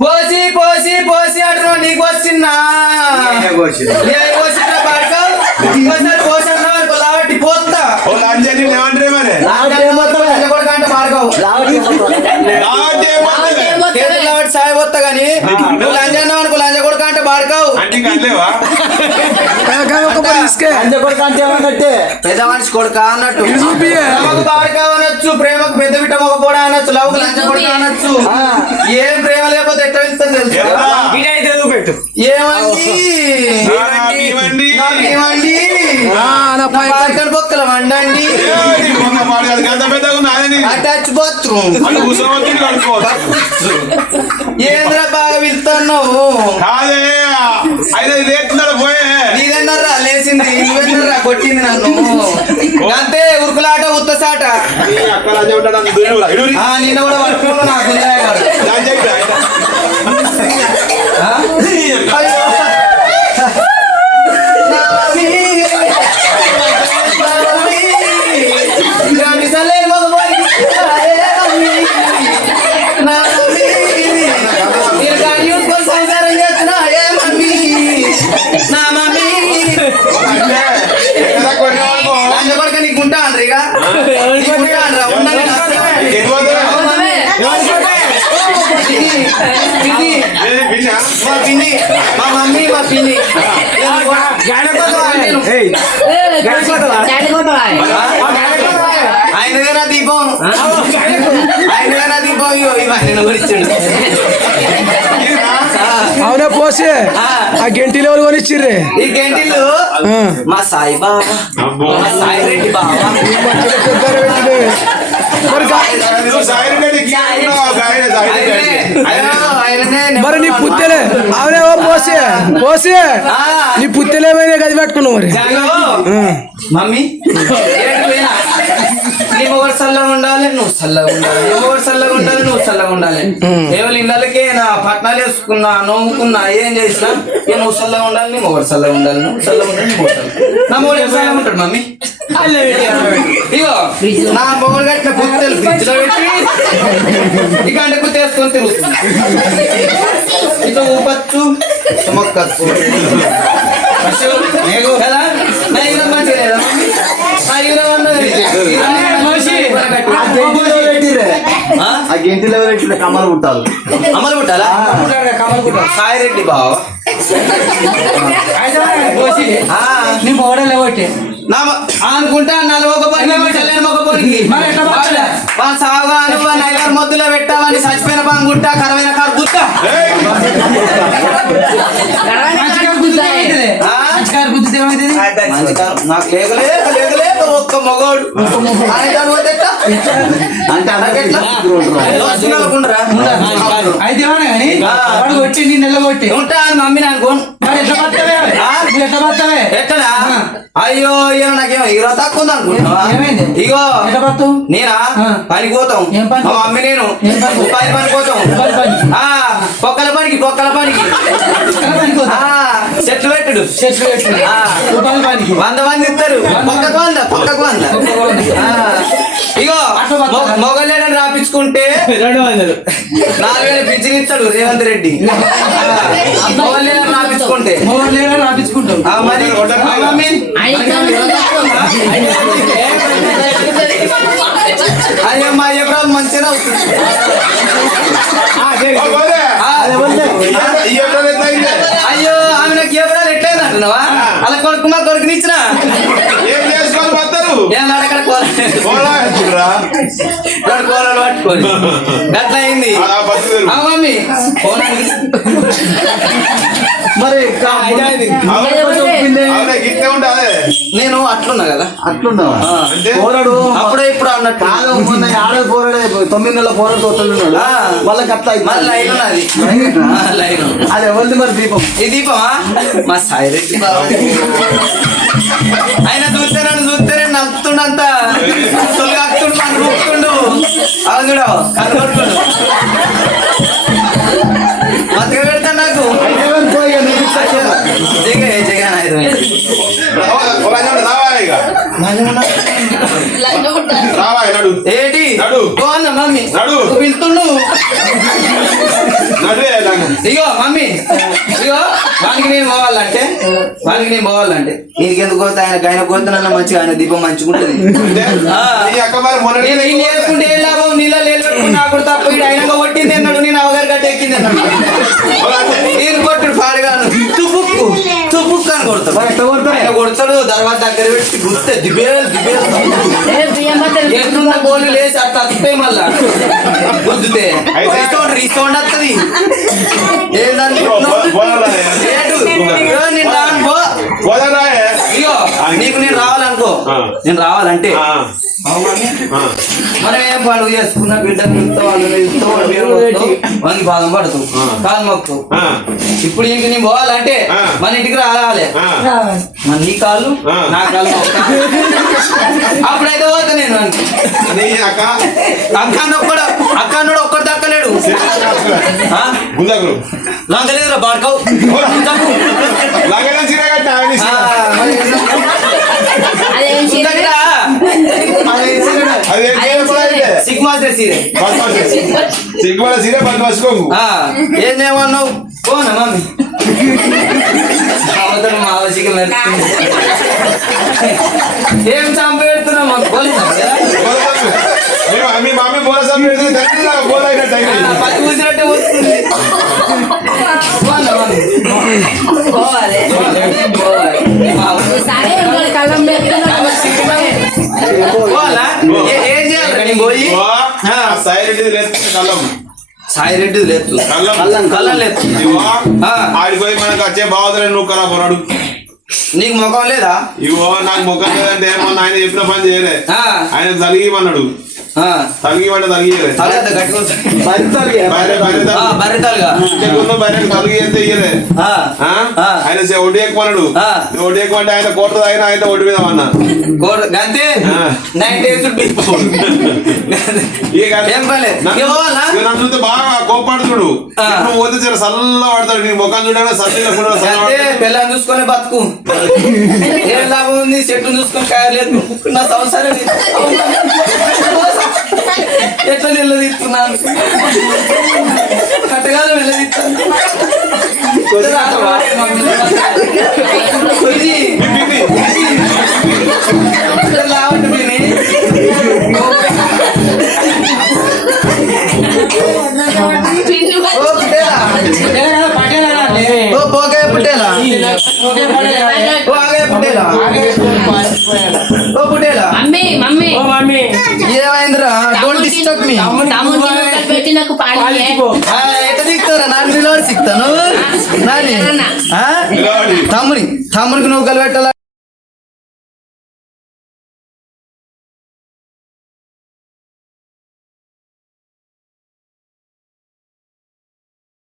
పోసి పోసి పోసి అంటున్నావు నీకు వచ్చిందా లావట్టి పోతా లావట్టి సాయి పోతా గాని నువ్వు లంజ అన్నావు అనుకో లంజ కొడుకు అంటే బాడుకావు పెద్ద మనిషి కొడుక అన్నట్టు బాడుకావు అనొచ్చు ప్రేమకు పెద్ద బిడ్డ మొగ కూడా అనొచ్చు లవ్ లంజ కొడుక అనొచ్చు ఏం ప్రేమ లేకపోతే ఎట్లా ఇస్తాను తెలుసు పెట్టు ఏమండి బొక్కల వండండి అటాచ్ బాత్రూమ్ ఏంద్రా బాగా వెళ్తున్నావు నీదన్నారా లేచింది నువ్వెన్నరా కొట్టింది నన్ను అంతే ఉరుకులాట ఉత్తసాట నిన్న కూడా పట్టుకున్నా నాకు మా మమ్మీ మా పిన్ని ఆయనగా దీపం ఆయనగా దీపం ఇవన్నీ గురించండి అవునా పోసి ఆ గెంటిలు ఎవరు కొనిచ్చిర్రే ఈ గెంటిలు మా సాయి బాబా మా సాయి రెడ్డి బాబా మరి నీ పుత్తెలే అవునే పోసి పోసి నీ పుత్తెలేమైనా గది పెట్టుకున్నావు మరి మమ్మీ నీ మొగడు చల్లగా ఉండాలి నువ్వు చల్లగా ఉండాలి నీ మొగడు చల్లగా ఉండాలి నువ్వు చల్లగా ఉండాలి ఎవరి ఇళ్ళకే నా పట్నాలు వేసుకున్నా నోముకున్నా ఏం చేసినా నువ్వు చల్లగా ఉండాలి నీ మొగడు చల్లగా ఉండాలి నువ్వు చల్లగా ఉండాలి నా మొగడు చల్లగా ఉంటాడు మమ్మీ ఇగో నా మొగడు కట్టిన పుత్తలు ఫ్రిడ్జ్ లో పెట్టి ఇక అంటే కుత్తేసుకొని తిరుగుతుంది ఇక ఊపచ్చు మొక్కచ్చు కదా నా ఇగ మంచిగా లేదా ఆ గెంటిలో కమలు కుట్టాలి అమలు కుట్టాలా సాయి రెడ్డి బావ నీ మోడల్ ఒకటి అనుకుంటా మొగపోరికి సాగుగాను నైవర్ మొద్దులో పెట్టావని చచ్చిపోయిన పాము గుట్టా కరవైన కారు గుట్టా నాకు లేకలేక ఒక్క మొగోడు అంటే అయితే వచ్చి నీ నెలగొట్టి ఉంటా మమ్మీ నాకు ఎక్కడ అయ్యో ఇయ్యో నాకేమో హీరో తక్కువ ఉంది అనుకుంటున్నావా ఇగో నేనా పనికి పోతాం మా మమ్మీ నేను పని పోతాం పొక్కల పనికి చెట్లు పెట్టుడు 100 మంది ఇస్తారు పక్కకు 100 ఇగో మొగలేడని రాపించుకుంటే 4,000 పింఛన్ ఇస్తాడు రేవంత్ రెడ్డి మొగలేడని రాపించుకుంటాం మరి అయ్యో మా అయ్యో మంచిగా అవుతుంది అయ్యో ఆమె నాకు ఎవరాలు ఎట్లేదు అంటున్నావా అలా కొడుకు మా కొడుకుని ఇచ్చిన ఏమన్నా అక్కడ కూరలు పట్టుకొని గట్ల అయింది మమ్మీ ఫోన్ మరి నేను అట్లున్నా కదా అట్లున్నావా పోరాడు అప్పుడే ఇప్పుడు అన్నట్టు కాదు మొన్న ఆడది పోరాడే 9 నెలల పోరాడు తోతున్నాడు వాళ్ళకి అట్లా మళ్ళీ లైన్ ఉన్నది లైన్ అది ఎవరిది మరి దీపం ఈ దీపమా మా సాయిరెడ్డి ఆయన చూస్తేనే నలుతుండంత సొల్గాక్తుండు మన రూపుతుండు అవి చూడ కనబడుతుండు మధ్య పెడతా నాకు జగన్ ఏంటి బాగున్నా మమ్మీ పిలుతుండు ఇగో మమ్మీ ఇగో వానికి నేను పోవాలంటే నీకెందుకు పోతే ఆయన పోతున్నా మంచిగా ఆయన దీపం మంచిగా ఉంటుంది నేను ఇన్ని వేసుకుంటే ఏం లాభం నీళ్ళ నాకు తప్ప ఆయన కొట్టింది అన్నాడు నేను అవగారు గట్ట ఎక్కింది అన్నాడు నేను కొట్టుడు పాడుగాను తుపుక్కు అని కొడతాడు ఆయన కొడతాడు తర్వాత దగ్గర పెట్టి గుర్తే దిబేలు ఎట్లున్న గోళ్ళు లేచి అట్లా వస్తాయి మళ్ళా గుద్దుతే రీసౌండ్ వస్తుంది నేను రాను పో అయ్యో నీకు నేను రావాలనుకో నేను రావాలంటే మనం ఏం పండుగ చేసుకున్నా బిడ్డలు వానికి బాధం పడుతుంది కాలు మొక్కు ఇప్పుడు ఇంక నేను పోవాలంటే మన ఇంటికి రావాలి మన నీ కాళ్ళు నా కాళ్ళు అప్పుడైతే పోతా నేను అక్కన్నోడు ఒక్కడు దక్కలేడు లంగలేదురా బాడుకో ఏమన్నావు పోనా మమ్మీ మావసికి మెరుతుంది ఏం చంపెడుతున్నావు మాకు పోలీసు పచ్చి పూసినట్టే వస్తుంది పోవాలా ఏం చేయాలి నేను పోయి సాయిరెడ్డి లేదు కళ్ళం లేదు ఆడిపోయి మనకు వచ్చే బాగుంది నువ్వు కదా కొన్నాడు నీకు ముఖం లేదా ఇగో నాకు ముఖం లేదంటే ఏమన్నా ఆయన చెప్పిన పని చేయలే ఆయన తలిగిమన్నాడు తలిగిమంటే తలిగియలే తలిగి అయితే ఇయ్యలే ఆయన ఒడ్డు ఎక్కుమన్నాడు ఒడ్డు ఎక్కుమంటే ఆయన కోట తాగిన ఆయన ఒడ్డు మీద అన్నా నన్ను చూస్తే బాగా కోపాడుతుడు నువ్వు పోతే సరే సల్ల పడతాడు నీ ముఖం చూడగా సల్లి పిల్లలు చూసుకొని బతుకు ఏం లాభం ఉంది చెట్లు చూసుకొని కాయలేదు నా సంవత్సరం ఎట్లా నిలదీస్తున్నాను కట్టగాలం నిలదీస్తాను ఏమైందిరా డోంట్ డిస్టర్బ్ మీ ఎట్లా దిగుతారా నాకు నిలబడి సిక్తాను తమ్మునికి నువ్వు కలిపెట్టాల